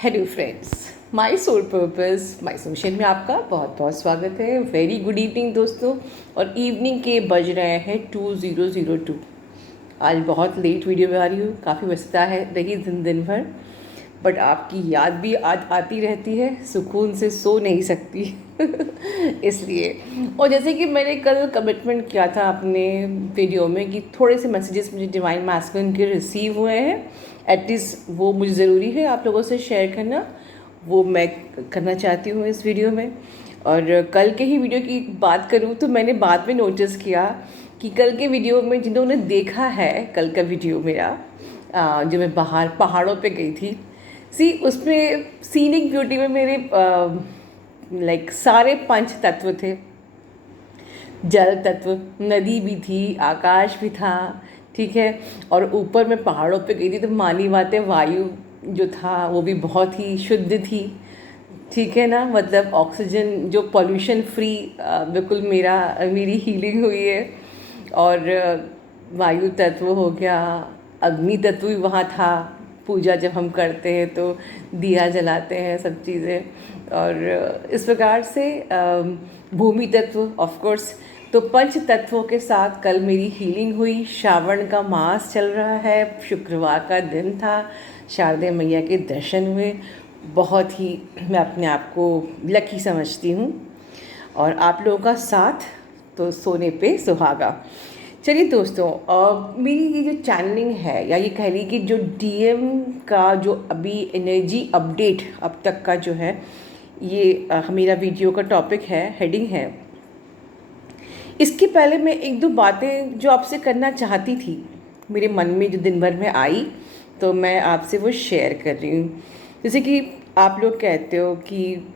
Hello friends, my soul purpose my social में आपका बहुत बहुत स्वागत है। वेरी गुड इवनिंग दोस्तों। और इवनिंग के बज रहे हैं 2002। आज बहुत लेट वीडियो में आ रही हूँ, काफ़ी व्यस्तता है रही दिन भर, बट आपकी याद भी आज आती रहती है, सुकून से सो नहीं सकती इसलिए। और जैसे कि मैंने कल कमिटमेंट किया था अपने वीडियो में कि थोड़े से मैसेजेस मुझे डिवाइन मैस्कुलिन के रिसीव हुए हैं, एटलीस्ट वो मुझे ज़रूरी है आप लोगों से शेयर करना, वो मैं करना चाहती हूँ इस वीडियो में। और कल के ही वीडियो की बात करूँ तो मैंने बाद में नोटिस किया कि कल के वीडियो में जिन्होंने देखा है कल का वीडियो मेरा, जो मैं बाहर पहाड़ों पे गई थी, उसमें सीनिक ब्यूटी में मेरे लाइक सारे पंच तत्व थे। जल तत्व, नदी भी थी, आकाश भी था, ठीक है। और ऊपर मैं पहाड़ों पे गई थी तो मानी बातें वायु जो था वो भी बहुत ही शुद्ध थी, ठीक है ना। मतलब ऑक्सीजन जो पॉल्यूशन फ्री, बिल्कुल मेरी हीलिंग हुई है। और वायु तत्व हो गया, अग्नि तत्व भी वहाँ था। पूजा जब हम करते हैं तो दिया जलाते हैं, सब चीज़ें। और इस प्रकार से भूमि तत्व ऑफ कोर्स। तो पंच तत्वों के साथ कल मेरी हीलिंग हुई। श्रावण का मास चल रहा है, शुक्रवार का दिन था, शारदे मैया के दर्शन हुए। बहुत ही मैं अपने आप को लकी समझती हूँ। और आप लोगों का साथ तो सोने पे सुहागा। चलिए दोस्तों, मेरी ये जो चैनलिंग है, या ये कह ली कि जो डीएम का जो अभी एनर्जी अपडेट अब तक का जो है, ये मेरा वीडियो का टॉपिक है, हेडिंग है। इसके पहले मैं एक दो बातें जो आपसे करना चाहती थी, मेरे मन में जो दिन भर में आई, तो मैं आपसे वो शेयर कर रही हूँ। जैसे कि आप लोग कहते हो कि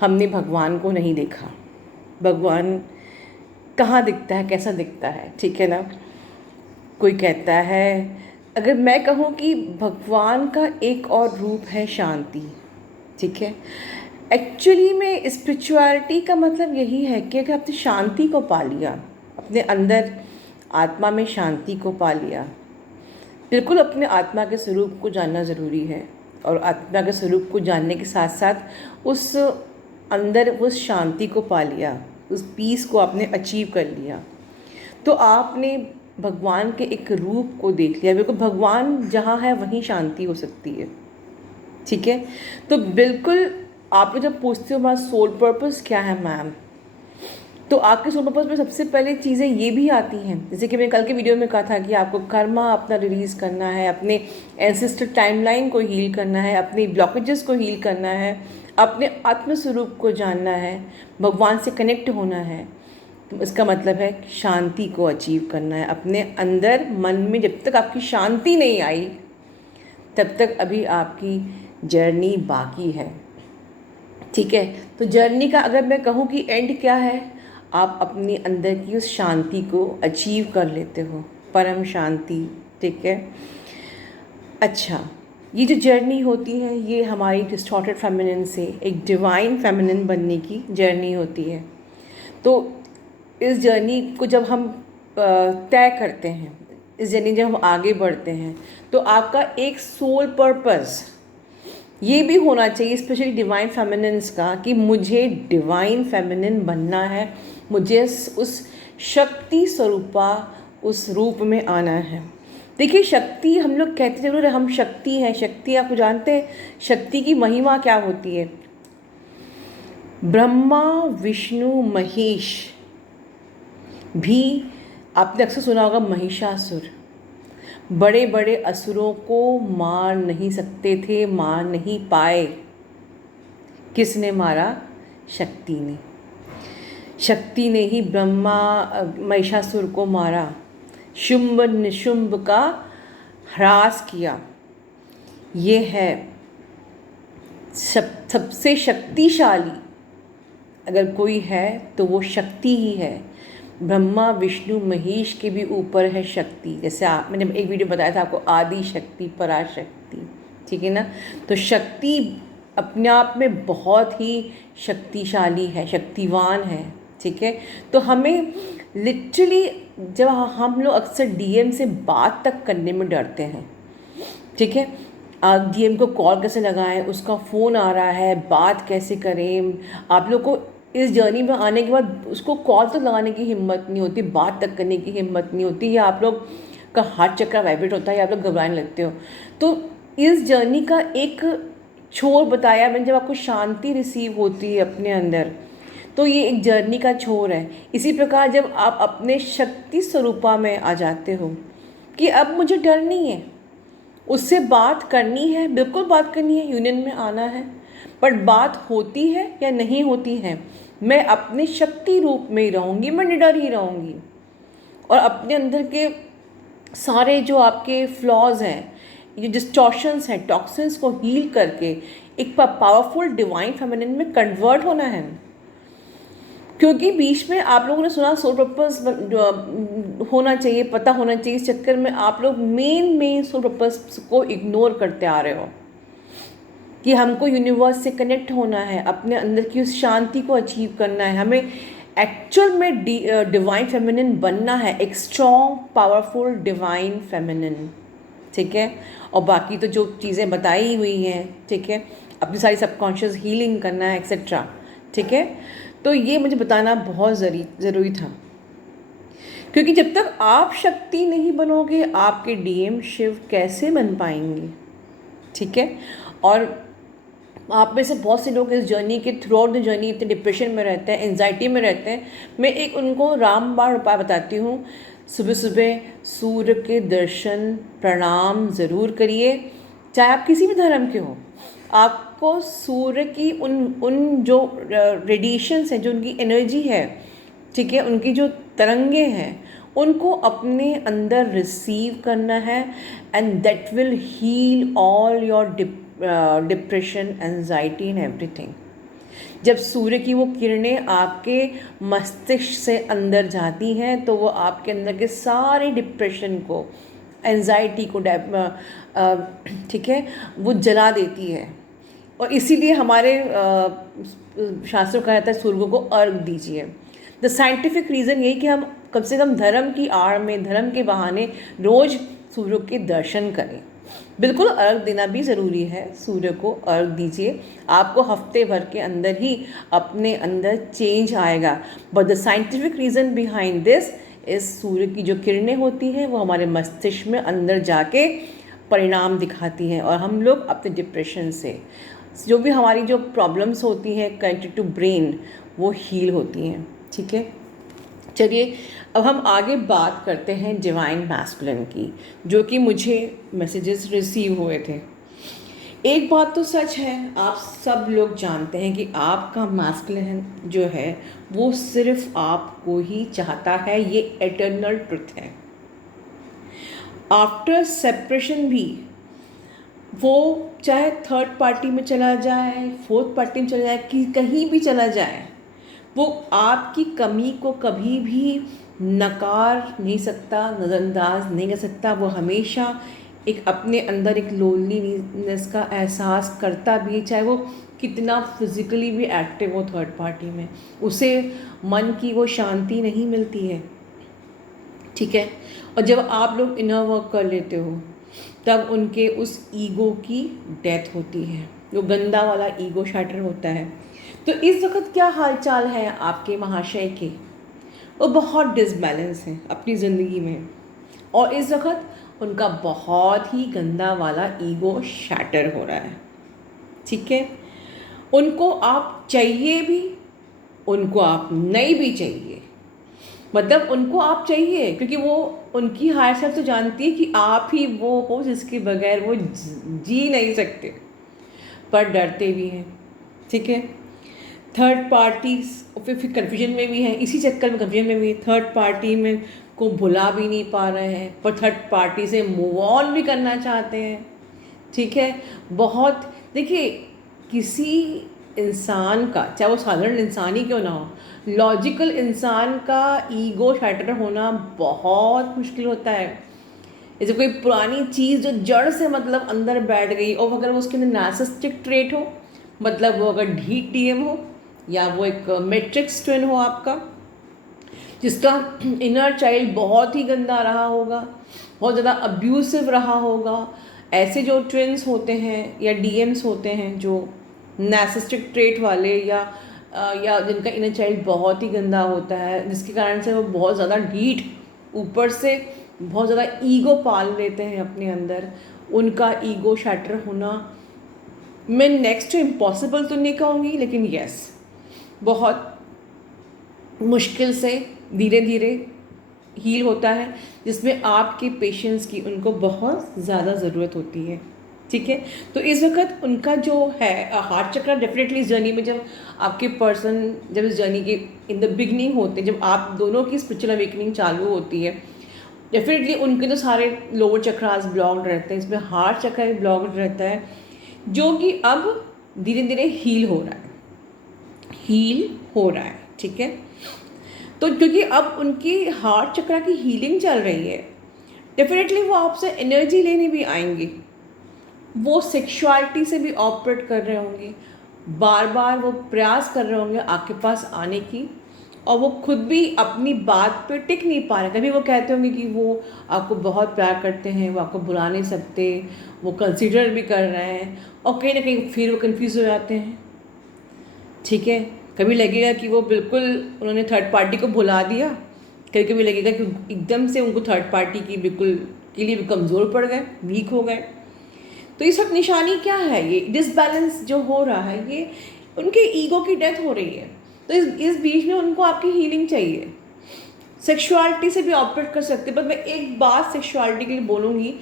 हमने भगवान को नहीं देखा, भगवान कहाँ दिखता है, कैसा दिखता है, ठीक है ना। कोई कहता है, अगर मैं कहूँ कि भगवान का एक और रूप है शांति, ठीक है। एक्चुअली में स्पिरिचुअलिटी का मतलब यही है कि अगर आपने शांति को पा लिया, अपने अंदर आत्मा में शांति को पा लिया, बिल्कुल अपने आत्मा के स्वरूप को जानना ज़रूरी है। और आत्मा के स्वरूप को जानने के साथ साथ उस अंदर उस शांति को पा लिया, उस पीस को आपने अचीव कर लिया, तो आपने भगवान के एक रूप को देख लिया। बिल्कुल भगवान जहाँ है वहीं शांति हो सकती है, ठीक है। तो बिल्कुल आप जब पूछते हो हमारा सोल पर्पस क्या है मैम, तो आपके सोल पर्पस में सबसे पहले चीज़ें ये भी आती हैं, जैसे कि मैंने कल के वीडियो में कहा था कि आपको कर्मा अपना रिलीज़ करना है, अपने एंसेस्टर टाइमलाइन को हील करना है, अपनी ब्लॉकेजेस को हील करना है, अपने आत्मस्वरूप को जानना है, भगवान से कनेक्ट होना है। तो इसका मतलब है शांति को अचीव करना है अपने अंदर। मन में जब तक आपकी शांति नहीं आई, तब तक अभी आपकी जर्नी बाकी है, ठीक है। तो जर्नी का अगर मैं कहूँ कि एंड क्या है, आप अपने अंदर की उस शांति को अचीव कर लेते हो, परम शांति, ठीक है। अच्छा, ये जो जर्नी होती है, ये हमारी डिस्टॉर्टेड फेमिनिन से एक डिवाइन फेमिनिन बनने की जर्नी होती है। तो इस जर्नी को जब हम तय करते हैं, इस जर्नी जब हम आगे बढ़ते हैं, तो आपका एक सोल पर्पस ये भी होना चाहिए, स्पेशली डिवाइन फेमिनिन्स का, कि मुझे डिवाइन फेमिनिन बनना है, मुझे उस शक्ति स्वरूपा उस रूप में आना है। देखिए, शक्ति हम लोग कहते जरूर हम शक्ति हैं, शक्ति आपको जानते हैं शक्ति की महिमा क्या होती है। ब्रह्मा विष्णु महेश भी, आपने अक्सर सुना होगा महिषासुर, बड़े बड़े असुरों को मार नहीं सकते थे, मार नहीं पाए। किसने मारा? शक्ति ने। शक्ति ने ही ब्रह्मा महिषासुर को मारा, शुंभ निशुंभ का ह्रास किया। ये है सबसे शक्तिशाली अगर कोई है तो वो शक्ति ही है। ब्रह्मा विष्णु महेश के भी ऊपर है शक्ति। जैसे मैंने एक वीडियो बताया था आपको, आदि शक्ति पराशक्ति, ठीक है ना। तो शक्ति अपने आप में बहुत ही शक्तिशाली है, शक्तिवान है, ठीक है। तो हमें लिटरली, जब हम लोग अक्सर डीएम से बात तक करने में डरते हैं, ठीक है, डीएम को कॉल कैसे लगाएं, उसका फ़ोन आ रहा है, बात कैसे करें। आप लोग को इस जर्नी में आने के बाद उसको कॉल तो लगाने की हिम्मत नहीं होती, बात तक करने की हिम्मत नहीं होती, या आप लोग का हार्ट चक्कर वाइब्रेट होता है, या आप लोग घबराने लगते हो। तो इस जर्नी का एक छोर बताया मैंने, जब आपको शांति रिसीव होती है अपने अंदर, तो ये एक जर्नी का छोर है। इसी प्रकार जब आप अपने शक्ति स्वरूपा में आ जाते हो कि अब मुझे डर नहीं है, उससे बात करनी है, बिल्कुल बात करनी है, यूनियन में आना है, बट बात होती है या नहीं होती है, मैं अपने शक्ति रूप में ही रहूँगी, मैं निडर ही रहूँगी। और अपने अंदर के सारे जो आपके फ्लॉज हैं, ये डिस्टॉर्शंस हैं, टॉक्सिन्स को हील करके एक पावरफुल डिवाइन फेमिनिन में कन्वर्ट होना है। क्योंकि बीच में आप लोगों ने सुना सोल पर्पस होना चाहिए, पता होना चाहिए, इस चक्कर में आप लोग मेन सोल पर्पस को इग्नोर करते आ रहे हो कि हमको यूनिवर्स से कनेक्ट होना है, अपने अंदर की उस शांति को अचीव करना है, हमें एक्चुअल में डिवाइन फेमिनिन बनना है, एक स्ट्रॉन्ग पावरफुल डिवाइन फेमिनिन। ठीक है, और बाकी तो जो चीज़ें बताई हुई हैं, ठीक है, अपनी सारी सबकॉन्शियस हीलिंग करना है एक्सेट्रा। ठीक है, तो ये मुझे बताना बहुत ज़रूरी था, क्योंकि जब तक आप शक्ति नहीं बनोगे, आपके डीएम शिव कैसे बन पाएंगे। ठीक है, और आप में से बहुत से लोग इस जर्नी के थ्रू आउट द जर्नी इतने डिप्रेशन में रहते हैं, एंजाइटी में रहते हैं। मैं एक उनको रामबाण उपाय बताती हूँ। सुबह सुबह सूर्य के दर्शन प्रणाम ज़रूर करिए, चाहे आप किसी भी धर्म के हो। आपको सूर्य की उन जो रेडिएशंस हैं, जो उनकी एनर्जी है, ठीक है, उनकी जो तरंगे हैं, उनको अपने अंदर रिसीव करना है, and that will heal all your depression, anxiety and everything. जब सूर्य की वो किरणें आपके मस्तिष्क से अंदर जाती हैं, तो वो आपके अंदर के सारे डिप्रेशन को, एंजाइटी को, ठीक है, वो जला देती है। और इसीलिए हमारे शास्त्रों कहा जाता है सूर्य को अर्घ दीजिए। द साइंटिफिक रीज़न यही कि हम कम से कम धर्म की आड़ में, धर्म के बहाने रोज़ सूर्य के दर्शन करें। बिल्कुल अर्घ देना भी ज़रूरी है, सूर्य को अर्घ दीजिए, आपको हफ्ते भर के अंदर ही अपने अंदर चेंज आएगा। But the scientific reason behind this इस सूर्य की जो किरणें होती हैं वो हमारे मस्तिष्क में अंदर जाके परिणाम दिखाती हैं, और हम लोग अपने डिप्रेशन से, जो भी हमारी जो प्रॉब्लम्स होती हैं कनेक्टेड टू ब्रेन, वो हील होती हैं। ठीक है, चलिए अब हम आगे बात करते हैं डिवाइन मैस्कुलिन की, जो कि मुझे मैसेजेस रिसीव हुए थे। एक बात तो सच है, आप सब लोग जानते हैं कि आपका मैस्कुलिन जो है वो सिर्फ आपको ही चाहता है, ये एटर्नल ट्रुथ है। आफ्टर सेपरेशन भी वो चाहे थर्ड पार्टी में चला जाए, फोर्थ पार्टी में चला जाए, कि कहीं भी चला जाए, वो आपकी कमी को कभी भी नकार नहीं सकता, नज़रअंदाज नहीं कर सकता। वो हमेशा एक अपने अंदर एक लोनलीनेस का एहसास करता भी, चाहे वो कितना फिज़िकली भी एक्टिव हो थर्ड पार्टी में, उसे मन की वो शांति नहीं मिलती है। ठीक है, और जब आप लोग इनर वर्क कर लेते हो, तब उनके उस ईगो की डेथ होती है, जो गंदा वाला ईगो शैटर होता है। तो इस वक्त क्या हालचाल है आपके महाशय के, वो बहुत डिसबैलेंस हैं अपनी ज़िंदगी में, और इस वक्त उनका बहुत ही गंदा वाला ईगो शैटर हो रहा है। ठीक है, उनको आप चाहिए भी, उनको आप नहीं भी चाहिए, मतलब उनको आप चाहिए क्योंकि वो, उनकी हायर सेल्फ तो जानती है कि आप ही वो हो जिसके बगैर वो जी नहीं सकते, पर डरते भी हैं। ठीक है, थर्ड पार्टी फिर कन्फ्यूजन में भी हैं, इसी चक्कर में कन्फ्यूजन में भी, थर्ड पार्टी में को भुला भी नहीं पा रहे हैं, पर थर्ड पार्टी से मूव ऑन भी करना चाहते हैं। ठीक है, बहुत, देखिए किसी इंसान का, चाहे वो साधारण इंसान ही क्यों ना हो, लॉजिकल इंसान का ईगो शैटर होना बहुत मुश्किल होता है। जैसे कोई पुरानी चीज़ जो जड़ से मतलब अंदर बैठ गई, और अगर वो उसके अंदर नार्सिसिस्टिक ट्रेट हो, मतलब वो अगर ढीठ डीएम हो, या वो एक मैट्रिक्स ट्विन हो आपका, जिसका इनर चाइल्ड बहुत ही गंदा रहा होगा, बहुत ज़्यादा अब्यूसिव रहा होगा, ऐसे जो ट्विन्स होते हैं या डीएम्स होते हैं जो नार्सिसिस्टिक ट्रेट वाले या जिनका इनर चाइल्ड बहुत ही गंदा होता है, जिसके कारण से वो बहुत ज़्यादा ढीठ, ऊपर से बहुत ज़्यादा ईगो पाल लेते हैं अपने अंदर, उनका ईगो शैटर होना, मैं नेक्स्ट टू इम्पॉसिबल तो नहीं कहूँगी, लेकिन यस, बहुत मुश्किल से धीरे धीरे हील होता है, जिसमें आपके पेशेंस की उनको बहुत ज़्यादा ज़रूरत होती है। ठीक है, तो इस वक्त उनका जो है हार्ट चक्र डेफिनेटली इस जर्नी में, जब आपके पर्सन जब इस जर्नी के इन द बिगनिंग होते हैं, जब आप दोनों की स्पिरिचुअल अवेकनिंग चालू होती है, डेफिनेटली उनके तो सारे लोअर चक्रास ब्लॉक्ड रहते हैं, इसमें हार्ट चक्र भी ब्लॉक्ड रहता है, जो कि अब धीरे धीरे हील हो रहा है। ठीक है, तो क्योंकि अब उनकी हार्ट चक्र की हीलिंग चल रही है, डेफिनेटली वो आपसे एनर्जी लेने भी आएंगे, वो सेक्सुअलिटी से भी ऑपरेट कर रहे होंगे, बार बार वो प्रयास कर रहे होंगे आपके पास आने की, और वो खुद भी अपनी बात पे टिक नहीं पा रहे। कभी वो कहते होंगे कि वो आपको बहुत प्यार करते हैं, वो आपको बुला नहीं सकते, वो कंसिडर भी कर रहे हैं, और कहीं ना कहीं फिर वो कंफ्यूज हो जाते हैं। ठीक है, कभी लगेगा कि वो बिल्कुल उन्होंने थर्ड पार्टी को भुला दिया, कभी कभी लगेगा कि एकदम से उनको थर्ड पार्टी की बिल्कुल के लिए भी कमज़ोर पड़ गए, वीक हो गए। तो ये सब निशानी क्या है? ये डिसबैलेंस जो हो रहा है, ये उनके ईगो की डेथ हो रही है। तो इस बीच में उनको आपकी हीलिंग चाहिए। सेक्सुअलिटी से भी ऑपरेट कर सकते हैं, पर मैं एक बात सेक्सुअलिटी के लिए बोलूँगी,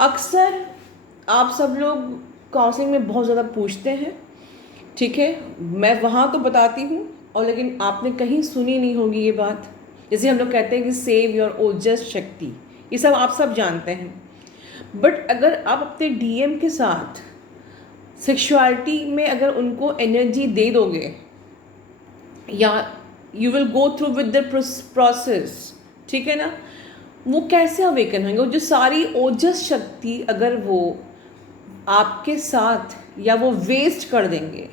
अक्सर आप सब लोग काउंसलिंग में बहुत ज़्यादा पूछते हैं। ठीक है, मैं वहाँ तो बताती हूँ, और लेकिन आपने कहीं सुनी नहीं होगी ये बात। जैसे हम लोग कहते हैं कि सेव योर ओजस शक्ति, ये सब आप सब जानते हैं, बट अगर आप अपने डीएम के साथ सेक्सुअलिटी में अगर उनको एनर्जी दे दोगे, या you will go through with the process, ठीक है ना, वो कैसे अवेकन होंगे? वो जो सारी ओजस शक्ति अगर वो आपके साथ या वो वेस्ट कर देंगे,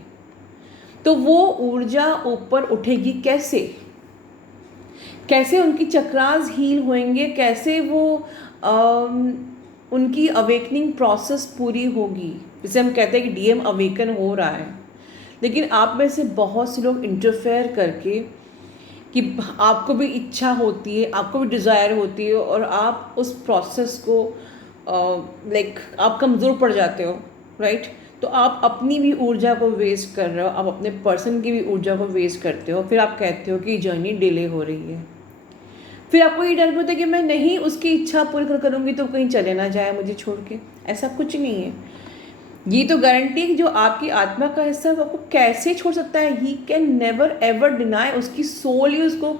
तो वो ऊर्जा ऊपर उठेगी कैसे? कैसे उनकी चक्रास हील होंगे? कैसे वो उनकी अवेकनिंग प्रोसेस पूरी होगी? जैसे हम कहते हैं कि डीएम अवेकन हो रहा है, लेकिन आप में से बहुत से लोग इंटरफेयर करके कि आपको भी इच्छा होती है, आपको भी डिज़ायर होती है, और आप उस प्रोसेस को आप कमज़ोर पड़ जाते हो, राइट? तो आप अपनी भी ऊर्जा को वेस्ट कर रहे हो, आप अपने पर्सन की भी ऊर्जा को वेस्ट करते हो, फिर आप कहते हो कि जर्नी डिले हो रही है। फिर आपको ये डर होता है कि मैं नहीं उसकी इच्छा पूरी करूँगी तो कहीं चले ना जाए मुझे छोड़ के। ऐसा कुछ नहीं है। ये तो गारंटी है कि जो आपकी आत्मा का हिस्सा है वो आपको कैसे छोड़ सकता है? He can never ever deny. उसकी सोल ही उसको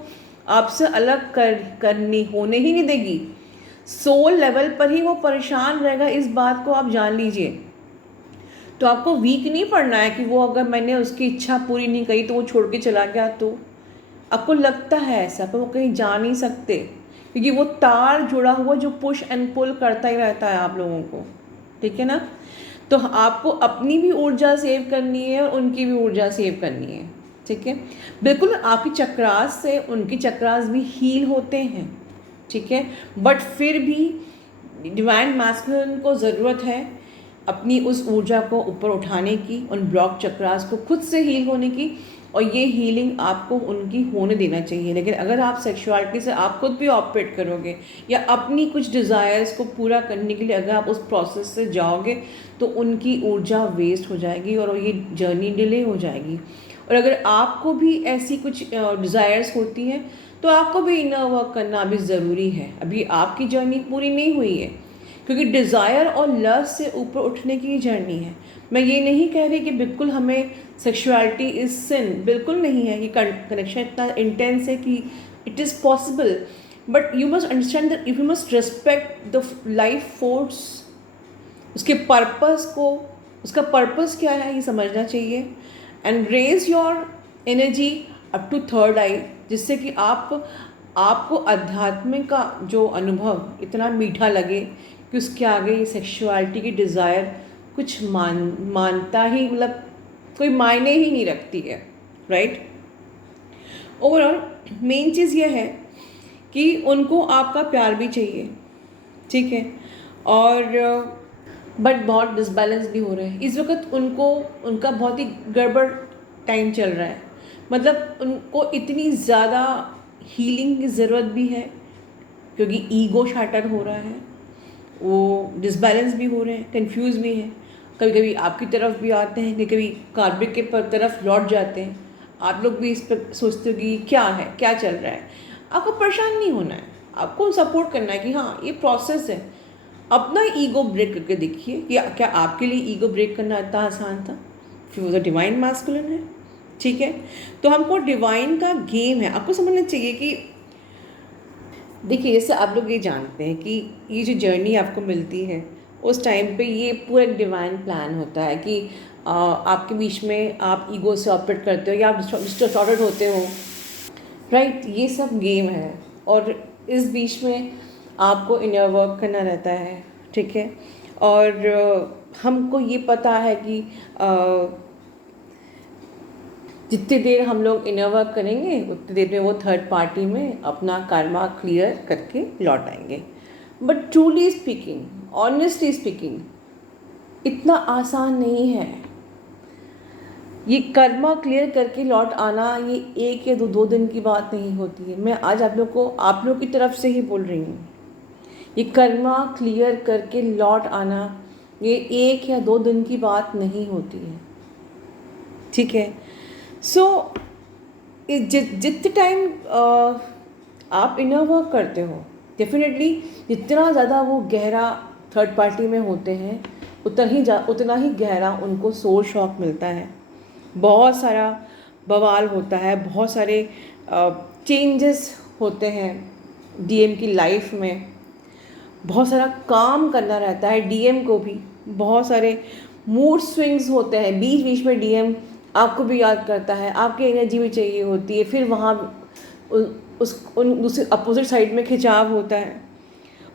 आपसे अलग करनी होने ही नहीं देगी। सोल लेवल पर ही वो परेशान रहेगा, इस बात को आप जान लीजिए। तो आपको वीक नहीं पड़ना है कि वो अगर मैंने उसकी इच्छा पूरी नहीं करी तो वो छोड़ के चला गया, तो आपको लगता है ऐसा, पर वो कहीं जा नहीं सकते, क्योंकि वो तार जुड़ा हुआ जो पुश एंड पुल करता ही रहता है आप लोगों को। ठीक है ना? तो आपको अपनी भी ऊर्जा सेव करनी है और उनकी भी ऊर्जा सेव करनी है। ठीक है, बिल्कुल आपकी चक्रास से उनकी चक्रास भी हील होते हैं। ठीक है, बट फिर भी डिवाइन मैस्कुलिन को ज़रूरत है अपनी उस ऊर्जा को ऊपर उठाने की, उन ब्लॉक चक्रास को खुद से हील होने की, और ये हीलिंग आपको उनकी होने देना चाहिए। लेकिन अगर आप सेक्सुअलिटी से आप खुद भी ऑपरेट करोगे, या अपनी कुछ डिज़ायर्स को पूरा करने के लिए अगर आप उस प्रोसेस से जाओगे, तो उनकी ऊर्जा वेस्ट हो जाएगी और ये जर्नी डिले हो जाएगी। और अगर आपको भी ऐसी कुछ डिज़ायर्स होती हैं, तो आपको भी इनर वर्क करना भी ज़रूरी है। अभी आपकी जर्नी पूरी नहीं हुई है, क्योंकि डिज़ायर और लस्ट से ऊपर उठने की जर्नी है। मैं ये नहीं कह रही कि बिल्कुल हमें सेक्सुअलिटी इज सिन, बिल्कुल नहीं है। ये कनेक्शन इतना इंटेंस है कि it is possible, but you must understand that you must respect the life force, उसके पर्पस को, उसका पर्पस क्या है ये समझना चाहिए, and raise your energy up to third eye, जिससे कि आपको अध्यात्म का जो अनुभव इतना मीठा लगे कि उसके आगे ये सेक्सुअलिटी की डिज़ायर कुछ मानता ही, मतलब कोई मायने ही नहीं रखती है, राइट? ओवरऑल मेन चीज़ ये है कि उनको आपका प्यार भी चाहिए। ठीक है, और बट बहुत डिसबैलेंस भी हो रहे हैं इस वक्त। उनका बहुत ही गड़बड़ टाइम चल रहा है। मतलब उनको इतनी ज़्यादा हीलिंग की ज़रूरत भी है क्योंकि ईगो शैटर हो रहा है, वो डिसबैलेंस भी हो रहे हैं, कंफ्यूज भी हैं। कभी कभी आपकी तरफ भी आते हैं, कभी कभी कार्बिक के तरफ लौट जाते हैं। आप लोग भी इस पर सोचते हो कि क्या है, क्या चल रहा है। आपको परेशान नहीं होना है, आपको सपोर्ट करना है कि हाँ ये प्रोसेस है। अपना ईगो ब्रेक करके देखिए कि क्या आपके लिए ईगो ब्रेक करना इतना आसान था। फिर वो तो डिवाइन मास्कुलिन है, ठीक है। तो हमको डिवाइन का गेम है, आपको समझना चाहिए कि देखिए जैसे आप लोग ये जानते हैं कि ये जो जर्नी आपको मिलती है उस टाइम पे ये पूरा एक डिवाइन प्लान होता है कि आपके बीच में आप ईगो से ऑपरेट करते हो या आप डिस्टॉर्टेड होते हो, राइट। ये सब गेम है और इस बीच में आपको इनर वर्क करना रहता है, ठीक है। और हमको ये पता है कि जितनी देर हम लोग इनर वर्क करेंगे उतनी देर में वो थर्ड पार्टी में अपना कर्मा क्लियर करके लौट आएंगे। But truly speaking, honestly speaking, इतना आसान नहीं है। ये कर्मा क्लियर करके लौट आना ये एक या दो दिन की बात नहीं होती है। मैं आज आप लोग की तरफ से ही बोल रही हूँ। ये कर्मा क्लियर करके लौट आना ये एक या दो दिन की बात नहीं होती है, ठीक है। सो जितने टाइम आप इनर वर्क करते हो डेफिनेटली जितना ज़्यादा वो गहरा थर्ड पार्टी में होते हैं उतना ही गहरा उनको सोल शॉक मिलता है। बहुत सारा बवाल होता है, बहुत सारे चेंजेस होते हैं डीएम की लाइफ में। बहुत सारा काम करना रहता है डीएम को भी, बहुत सारे मूड स्विंग्स होते हैं बीच बीच में। डीएम आपको भी याद करता है, आपकी एनर्जी भी चाहिए होती है, फिर वहाँ उन दूसरे अपोजिट साइड में खिंचाव होता है,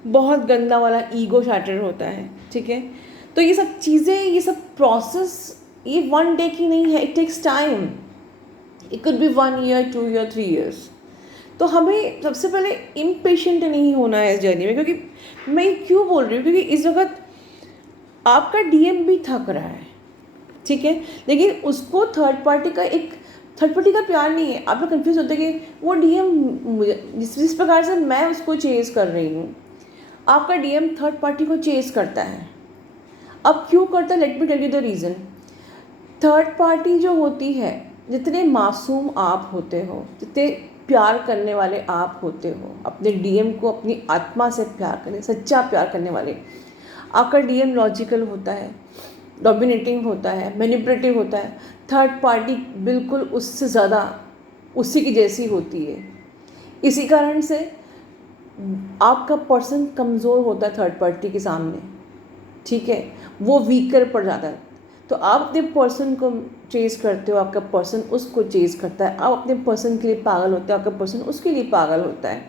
बहुत गंदा वाला ईगो शैटर होता है, ठीक है। तो ये सब चीज़ें, ये सब प्रोसेस ये वन डे की नहीं है, it takes time. It could be 1 year 2 year 3 years. तो हमें सबसे पहले इम्पेशेंट नहीं होना है इस जर्नी में। क्योंकि मैं क्यों बोल रही हूँ, क्योंकि इस वक्त आपका डीएम भी थक रहा है, ठीक है। लेकिन उसको थर्ड पार्टी का प्यार नहीं है। आप लोग कन्फ्यूज होते हैं कि वो डीएम जिस प्रकार से मैं उसको चेज़ कर रही हूँ, आपका डीएम थर्ड पार्टी को चेज़ करता है। अब क्यों करता है, let me tell you the reason. Third party जो होती है, जितने मासूम आप होते हो, जितने प्यार करने वाले आप होते हो, अपने डीएम को अपनी आत्मा से प्यार करने, सच्चा प्यार करने वाले, आपका डीएम लॉजिकल होता है, डोमिनेटिंग होता है, मैनिपुलेटिव होता है। थर्ड पार्टी बिल्कुल उससे ज़्यादा उसी की जैसी होती है। इसी कारण से आपका पर्सन कमज़ोर होता है थर्ड पार्टी के सामने, ठीक है। वो वीकर पड़ जाता है। तो आप अपने पर्सन को चेज़ करते हो, आपका पर्सन उसको चेज़ करता है। आप अपने पर्सन के लिए पागल होते हो, आपका पर्सन उसके लिए पागल होता है।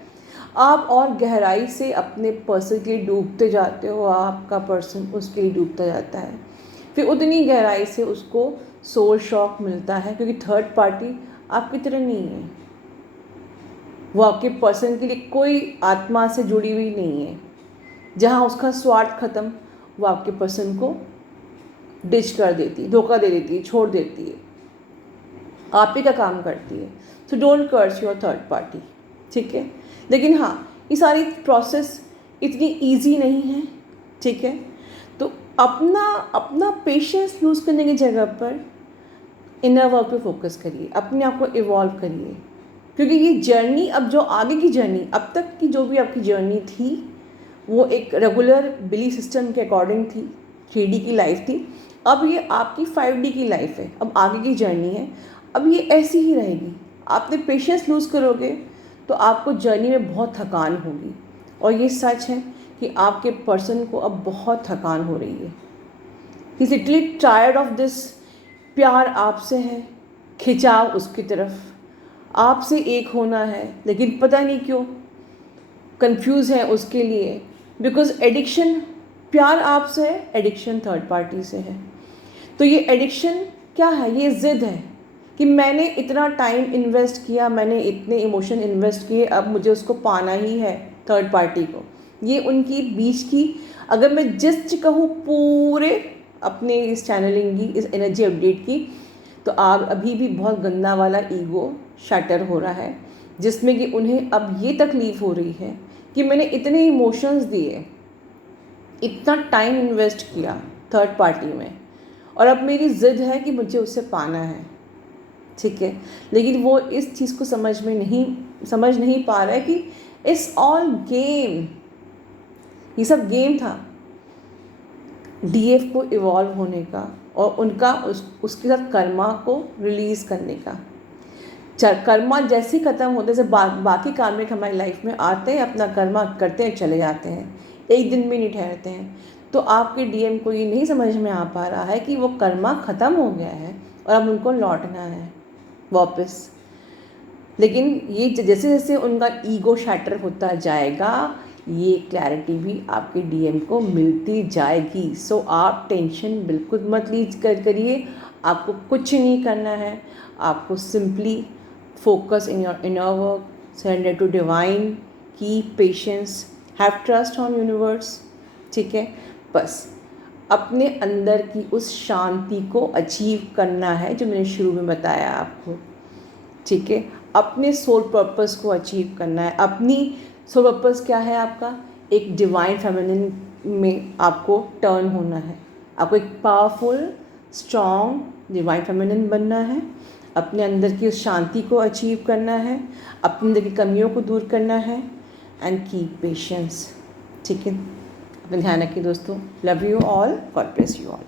आप और गहराई से अपने पर्सन के लिए डूबते जाते हो, आपका पर्सन उसके लिए डूबता जाता है। फिर उतनी गहराई से उसको सोल शॉक मिलता है, क्योंकि थर्ड पार्टी आपकी तरह नहीं है। वो आपके पर्सन के लिए कोई आत्मा से जुड़ी हुई नहीं है। जहाँ उसका स्वार्थ ख़त्म, वो आपके पर्सन को डिच कर देती है, धोखा दे देती है, छोड़ देती है, आप ही का काम करती है। So don't curse your third party, ठीक है। लेकिन हाँ, ये सारी प्रोसेस इतनी इजी नहीं है, ठीक है। तो अपना पेशेंस लूज़ करने की जगह पर इनर वर्क पे फोकस करिए, अपने आप को इवॉल्व करिए। क्योंकि ये जर्नी, अब जो आगे की जर्नी, अब तक की जो भी आपकी जर्नी थी वो एक रेगुलर बिलीफ सिस्टम के अकॉर्डिंग थी, 3D की लाइफ थी। अब ये आपकी 5D की लाइफ है, अब आगे की जर्नी है, अब ये ऐसी ही रहेगी। आपने पेशेंस लूज़ करोगे तो आपको जर्नी में बहुत थकान होगी। और ये सच है कि आपके पर्सन को अब बहुत थकान हो रही है। He is literally tired of this. प्यार आपसे है, खिंचाव उसकी तरफ, आपसे एक होना है, लेकिन पता नहीं क्यों कंफ्यूज है उसके लिए। बिकॉज एडिक्शन, प्यार आपसे है, एडिक्शन थर्ड पार्टी से है। तो ये एडिक्शन क्या है, ये ज़िद है कि मैंने इतना टाइम इन्वेस्ट किया, मैंने इतने इमोशन इन्वेस्ट किए, अब मुझे उसको पाना ही है थर्ड पार्टी को। ये उनकी बीच की, अगर मैं जस्ट कहूँ पूरे अपने इस चैनलिंग की, इस एनर्जी अपडेट की, तो आप अभी भी बहुत गंदा वाला ईगो शैटर हो रहा है, जिसमें कि उन्हें अब ये तकलीफ़ हो रही है कि मैंने इतने इमोशंस दिए, इतना टाइम इन्वेस्ट किया थर्ड पार्टी में, और अब मेरी ज़िद है कि मुझे उससे पाना है, ठीक है। लेकिन वो इस चीज़ को समझ नहीं पा रहा है कि इट्स ऑल गेम, ये सब गेम था डीएफ को इवॉल्व होने का और उनका उसके साथ कर्मा को रिलीज़ करने का। कर्मा जैसे ही ख़त्म होते से बाकी कार्मिक हमारी लाइफ में आते हैं, अपना कर्मा करते हैं, चले जाते हैं, एक दिन भी नहीं ठहरते हैं। तो आपके डीएम को ये नहीं समझ में आ पा रहा है कि वो कर्मा ख़त्म हो गया है और अब उनको लौटना है वापस। लेकिन ये जैसे जैसे उनका ईगो शैटर होता जाएगा, ये क्लैरिटी भी आपके डीएम को मिलती जाएगी। सो आप टेंशन बिल्कुल मत करिए, आपको कुछ नहीं करना है, आपको simply focus in your inner work, surrender to divine, keep patience, have trust on universe, ठीक है। बस अपने अंदर की उस शांति को अचीव करना है जो मैंने शुरू में बताया आपको, ठीक है। अपने सोल पर्पस को अचीव करना है। अपनी सोल पर्पस क्या है आपका? एक डिवाइन फेमिनिन में आपको टर्न होना है, आपको एक पावरफुल स्ट्रॉन्ग डिवाइन फेमिनिन बनना है, अपने अंदर की उस शांति को अचीव करना है, अपने अंदर की कमियों को दूर करना है, एंड कीप पेशेंस, ठीक है। अपना ध्यान रखिए दोस्तों। Love you all, God bless you all.